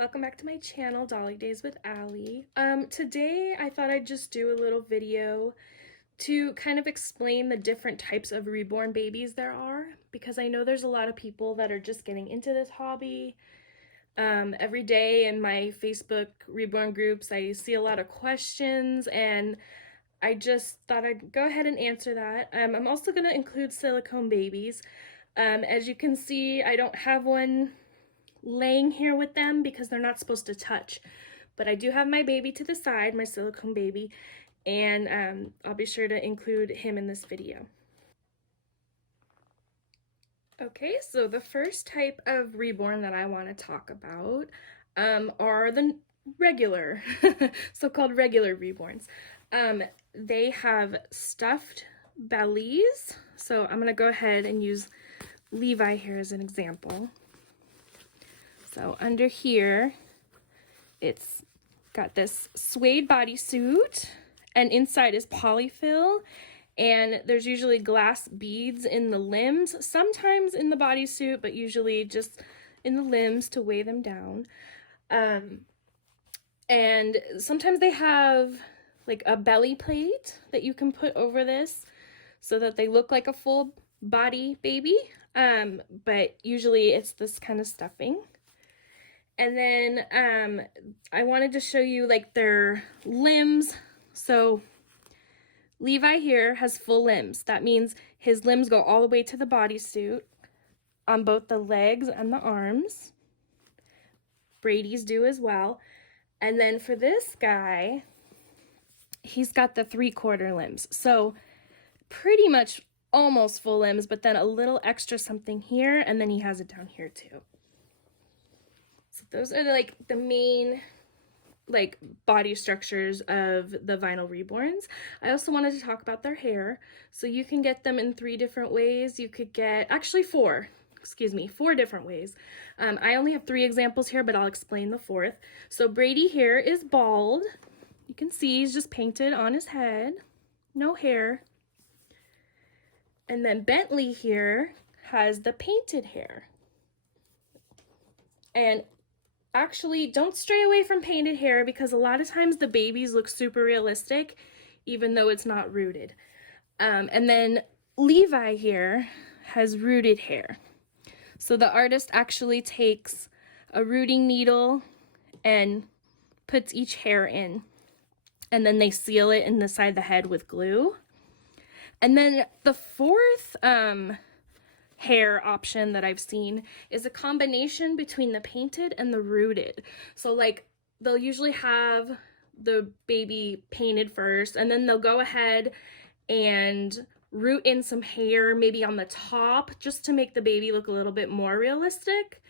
welcome back to my channel, Dolly Daze with Allie. Today I thought I'd just do a little video to kind of explain the different types of reborn babies there are, because I know there's a lot of people that are just getting into this hobby. Every day in my Facebook reborn groups, I see a lot of questions, and I just thought I'd go ahead and answer that. I'm also going to include silicone babies. As you can see, I don't have one laying here with them because they're not supposed to touch, but I do have my baby to the side, my silicone baby, and I'll be sure to include him in this video. Okay, so the first type of reborn that I want to talk about are the regular, so-called regular reborns. They have stuffed bellies, so I'm going to go ahead and use Levi here as an example. So under here, it's got this suede bodysuit, and inside is polyfill, and there's usually glass beads in the limbs, sometimes in the bodysuit, but usually just in the limbs to weigh them down. And sometimes they have like a belly plate that you can put over this so that they look like a full body baby, but usually it's this kind of stuffing. And then I wanted to show you like their limbs. So Levi here has full limbs. That means his limbs go all the way to the bodysuit on both the legs and the arms. Brady's do as well. And then for this guy, he's got the 3/4 limbs. So pretty much almost full limbs, but then a little extra something here, and then he has it down here too. So those are the main body structures of the vinyl reborns. I also wanted to talk about their hair. So you can get them in 3 different ways. You could get, actually 4 different ways. I only have 3 examples here, but I'll explain the 4th. So Brady here is bald. You can see he's just painted on his head, no hair. And then Bentley here has the painted hair. And actually, don't stray away from painted hair, because a lot of times the babies look super realistic, even though it's not rooted. And then Levi here has rooted hair. So the artist actually takes a rooting needle and puts each hair in, and then they seal it in the side of the head with glue. And then the 4th hair option that I've seen is a combination between the painted and the rooted. So they'll usually have the baby painted first, and then they'll go ahead and root in some hair maybe on the top just to make the baby look a little bit more realistic.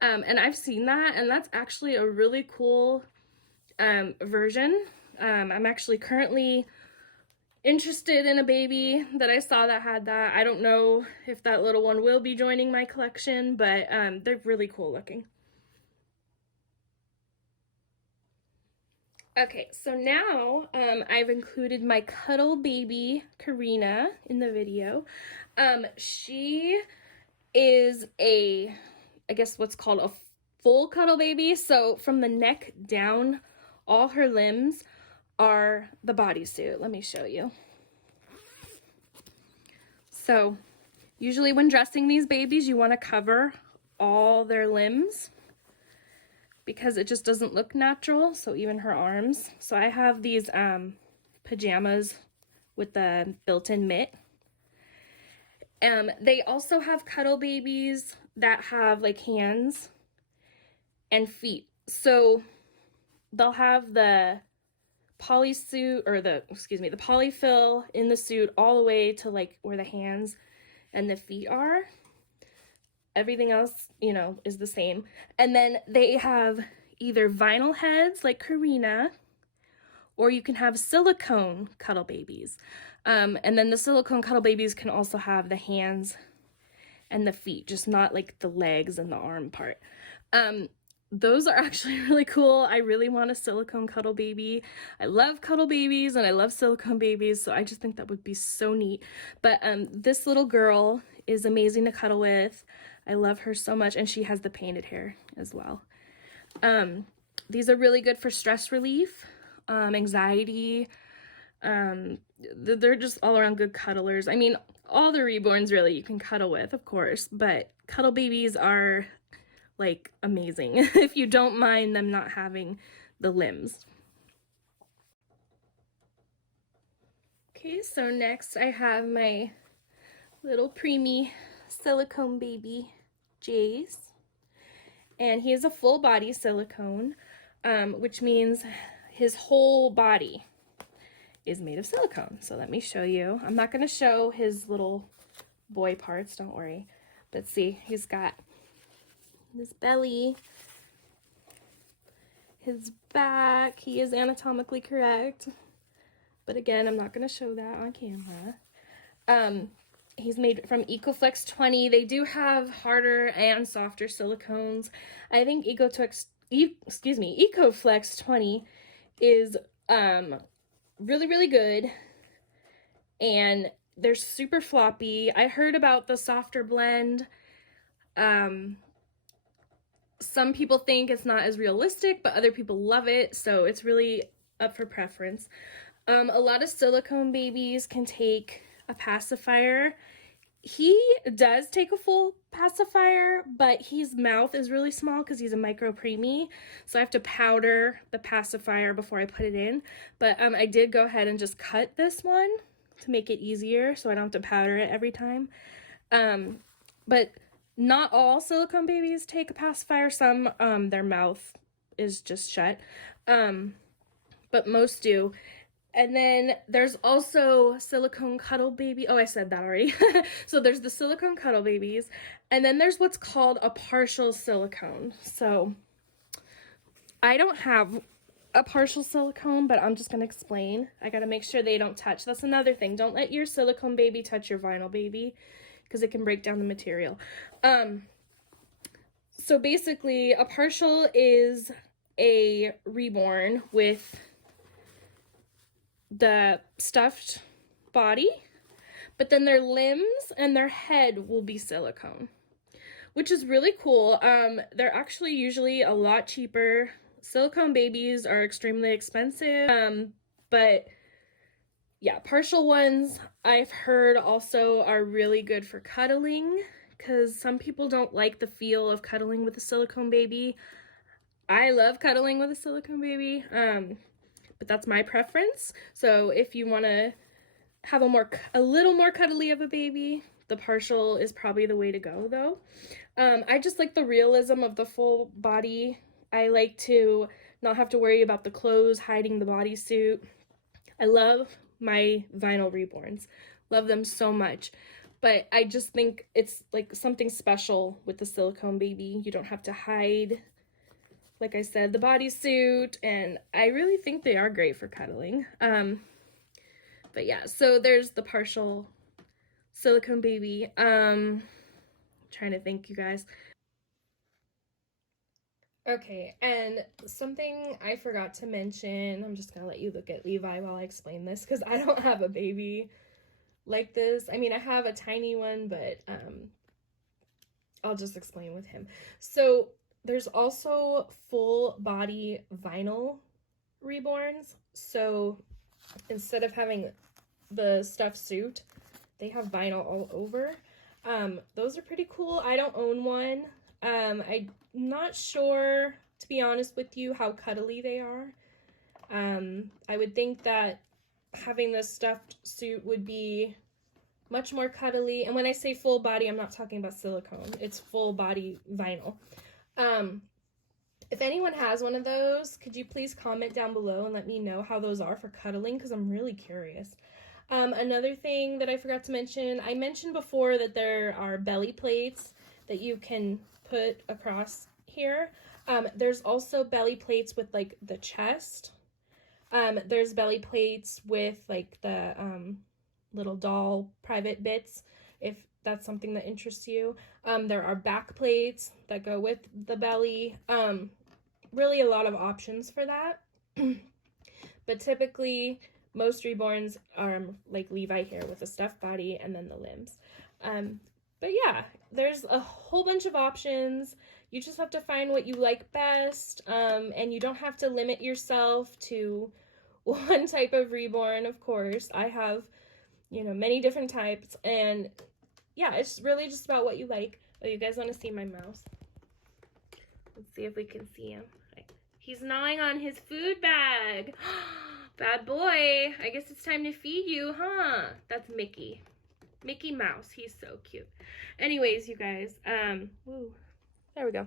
And I've seen that, and that's actually a really cool version. I'm actually currently interested in a baby that I saw that had that. I don't know if that little one will be joining my collection, but they're really cool looking. Okay, so now I've included my Cuddle Baby, Karina, in the video. She is I guess what's called a full Cuddle Baby. So from the neck down, all her limbs are the bodysuit. Let me show you. So usually when dressing these babies, you want to cover all their limbs because it just doesn't look natural. So even her arms. So I have these pajamas with the built-in mitt. They also have Cuddle Babies that have like hands and feet. So they'll have the polysuit, or the polyfill in the suit all the way to like where the hands and the feet are. Everything else, is the same. And then they have either vinyl heads like Karina, or you can have silicone Cuddle Babies. And then the silicone Cuddle Babies can also have the hands and the feet, just not like the legs and the arm part. Those are actually really cool. I really want a silicone Cuddle Baby. I love Cuddle Babies and I love silicone babies, so I just think that would be so neat. But this little girl is amazing to cuddle with. I love her so much, and she has the painted hair as well. These are really good for stress relief, anxiety. They're just all around good cuddlers. I mean, all the Reborns really you can cuddle with, of course, but Cuddle Babies are like amazing if you don't mind them not having the limbs. Okay, so next I have my little preemie silicone baby, Daze. And he is a full body silicone, which means his whole body is made of silicone. So let me show you. I'm not going to show his little boy parts, don't worry. But see, he's got his belly, his back. He is anatomically correct. But again, I'm not going to show that on camera. He's made from EcoFlex 20. They do have harder and softer silicones. I think EcoFlex 20 is really, really good. And they're super floppy. I heard about the softer blend. Some people think it's not as realistic, but other people love it. So it's really up for preference. A lot of silicone babies can take a pacifier. He does take a full pacifier, but his mouth is really small because he's a micro preemie, so I have to powder the pacifier before I put it in. But I did go ahead and just cut this one to make it easier so I don't have to powder it every time. But not all silicone babies take a pacifier. Some their mouth is just shut, but most do. And then there's also silicone cuddle baby. Oh, I said that already. So there's the silicone cuddle babies. And then there's what's called a partial silicone. So I don't have a partial silicone, but I'm just going to explain. I got to make sure they don't touch. That's another thing. Don't let your silicone baby touch your vinyl baby because it can break down the material. So basically, a partial is a reborn with the stuffed body, but then their limbs and their head will be silicone, which is really cool. They're actually usually a lot cheaper. Silicone babies are extremely expensive, but yeah, partial ones I've heard also are really good for cuddling because some people don't like the feel of cuddling with a silicone baby. I love cuddling with a silicone baby. But that's my preference. So if you want to have a little more cuddly of a baby, the partial is probably the way to go though. I just like the realism of the full body. I like to not have to worry about the clothes hiding the bodysuit. I love my vinyl Reborns. Love them so much. But I just think it's like something special with the silicone baby. You don't have to hide, like I said, the bodysuit, and I really think they are great for cuddling. But yeah, so there's the partial silicone baby. Trying to think, you guys. Okay, and something I forgot to mention, I'm just gonna let you look at Levi while I explain this, because I don't have a baby like this. I mean, I have a tiny one, but I'll just explain with him. So there's also full body vinyl Reborns. So instead of having the stuffed suit, they have vinyl all over. Those are pretty cool. I don't own one. I'm not sure, to be honest with you, how cuddly they are. I would think that having this stuffed suit would be much more cuddly. And when I say full body, I'm not talking about silicone. It's full body vinyl. If anyone has one of those, could you please comment down below and let me know how those are for cuddling, because I'm really curious. Another thing that I forgot to mention, I mentioned before that there are belly plates that you can put across here. There's also belly plates with like the chest. There's belly plates with like the little doll private bits, if that's something that interests you. There are back plates that go with the belly. Really a lot of options for that. But typically most Reborns are like Levi here with a stuffed body and then the limbs. But yeah, there's a whole bunch of options. You just have to find what you like best, and you don't have to limit yourself to one type of reborn, of course. I have, many different types, and yeah, it's really just about what you like. Oh, you guys want to see my mouse? Let's see if we can see him. He's gnawing on his food bag. Bad boy. I guess it's time to feed you, huh? That's Mickey. Mickey Mouse. He's so cute. Anyways, you guys, woo, there we go.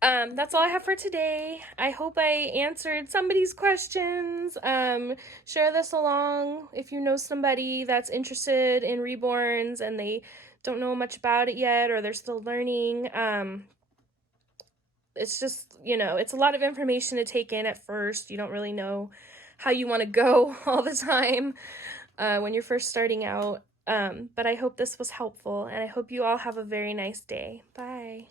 That's all I have for today. I hope I answered somebody's questions. Share this along if you know somebody that's interested in reborns and they don't know much about it yet, or they're still learning. It's just, it's a lot of information to take in at first. You don't really know how you want to go all the time when you're first starting out. But I hope this was helpful, and I hope you all have a very nice day. Bye.